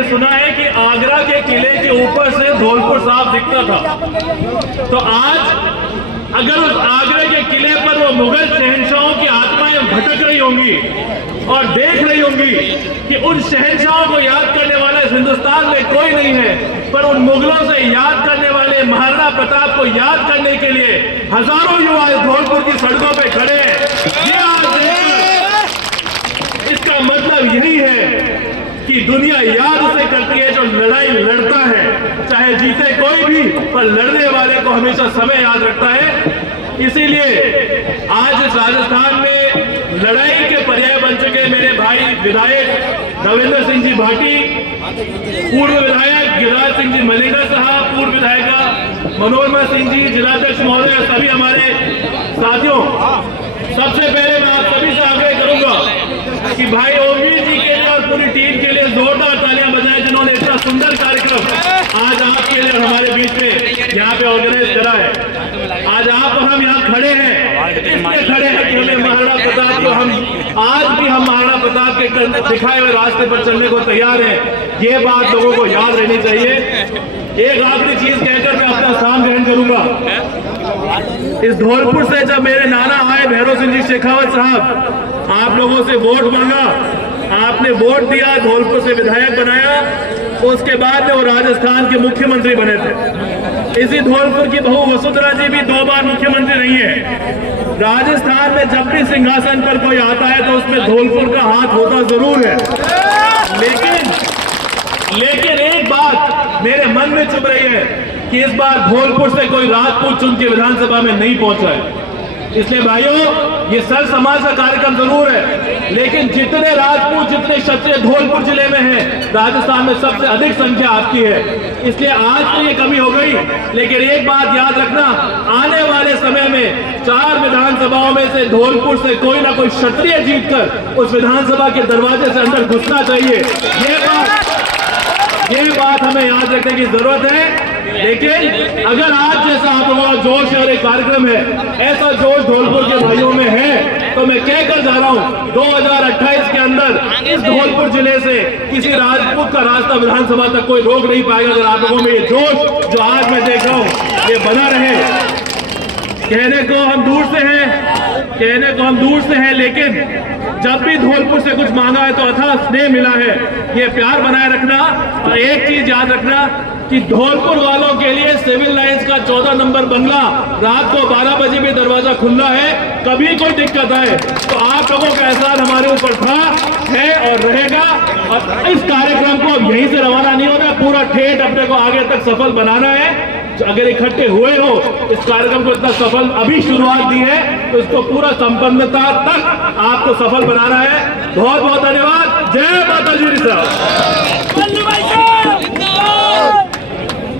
ये सुना है कि आगरा के किले के ऊपर से धौलपुर साफ दिखता था। तो आज अगर उस आगरा के किले पर वो मुगल शहंशाहों की आत्माएं भटक रही होंगी और देख रही होंगी कि उन शहंशाहों को याद करने वाला इस हिंदुस्तान में कोई नहीं है, पर उन मुगलों से याद करने वाले महाराणा प्रताप को याद करने के लिए हजारों युवा धौलपुर की सड़कों पे खड़े हैं। ये आज इसका मतलब यही है कि दुनिया याद उसे करती है जो लड़ाई लड़ता है, चाहे जीते कोई भी, पर लड़ने वाले को हमेशा समय याद रखता है। इसीलिए आज इस राजस्थान में लड़ाई के पर्याय बन चुके मेरे भाई विधायक रविंद्र सिंह जी भाटी, पूर्व विधायक गिरिराज सिंह जी मलेगा साहब, पूर्व विधायिका मनोरमा सिंह जी, जिलाध्यक्ष महोदय, सभी हमारे साथियों, सबसे पहले मैं आप सभी से आग्रह करूंगा कि भाई ओमवीर जी के लिए और पूरी टीम के लिए जोरदार तालियां बजाएं, जिन्होंने इतना सुंदर कार्यक्रम आज आपके लिए और हमारे बीच में यहाँ पे ऑर्गेनाइज करा है। आज आप और हम यहाँ खड़े हैं, इसलिए खड़े हैं कि हमें महाराणा प्रताप को आज भी हम महाराणा प्रताप के दिखाए हुए रास्ते पर चलने को तैयार हैं। ये बात लोगों को याद रहनी चाहिए। एक आखिरी चीज कहकर मैं अपना स्थान ग्रहण करूंगा। इस धौलपुर से जब मेरे नाना आए भैरव सिंह जी शेखावत साहब, आप लोगों से वोट मांगा, आपने वोट दिया, धौलपुर से विधायक बनाया, उसके बाद में वो राजस्थान के मुख्यमंत्री बने थे। इसी धौलपुर की बहू वसुंधरा जी भी 2 बार मुख्यमंत्री रही है। राजस्थान में जब भी सिंहासन पर कोई आता है तो उसमें धौलपुर का हाथ होता जरूर है, लेकिन एक बात मेरे मन में चुभ रही है कि इस बार धौलपुर से कोई राजपूत चुन के विधानसभा में नहीं पहुंचा है। इसलिए भाइयों, ये सर समाज का कार्यक्रम जरूर है, लेकिन जितने राजपूत, जितने क्षत्रिय धौलपुर जिले में हैं, राजस्थान में सबसे अधिक संख्या आपकी है। इसलिए आज तो ये कमी हो गई, लेकिन एक बात याद रखना, आने वाले समय में 4 विधानसभाओं में से धौलपुर से कोई ना कोई क्षत्रिय जीतकर उस विधानसभा के दरवाजे से अंदर घुसना चाहिए। ये बात हमें याद रखने की जरूरत है। लेकिन अगर आज जैसा आप लोगों का जोश और एक कार्यक्रम है, ऐसा जोश धौलपुर के भाइयों में है, तो मैं कहकर जा रहा हूं 2028 के अंदर इस धौलपुर जिले से किसी राजपूत का रास्ता विधानसभा तक कोई रोक नहीं पाएगा। अगर आप लोगों में ये जोश जो आज मैं देख रहा हूं ये बना रहे। कहने को हम दूर से हैं, लेकिन जब भी धौलपुर से कुछ मांगा है तो अथाह स्नेह मिला है। ये प्यार बनाए रखना, और एक चीज याद रखना कि धौलपुर वालों के लिए सिविल लाइंस का 14 नंबर बंगला रात को 12 बजे भी दरवाजा खुला है। कभी कोई दिक्कत आए तो आप लोगों का एहसान हमारे ऊपर था, है और रहेगा। और इस कार्यक्रम को अब यहीं से रवाना नहीं होना, पूरा ठेठ अपने को आगे तक सफल बनाना है। अगर इकट्ठे हुए हो, इस कार्यक्रम को इतना सफल अभी शुरुआत दी है, तो इसको पूरा संपन्नता तक आपको सफल बनाना है। बहुत बहुत धन्यवाद। जय माता जी साहब।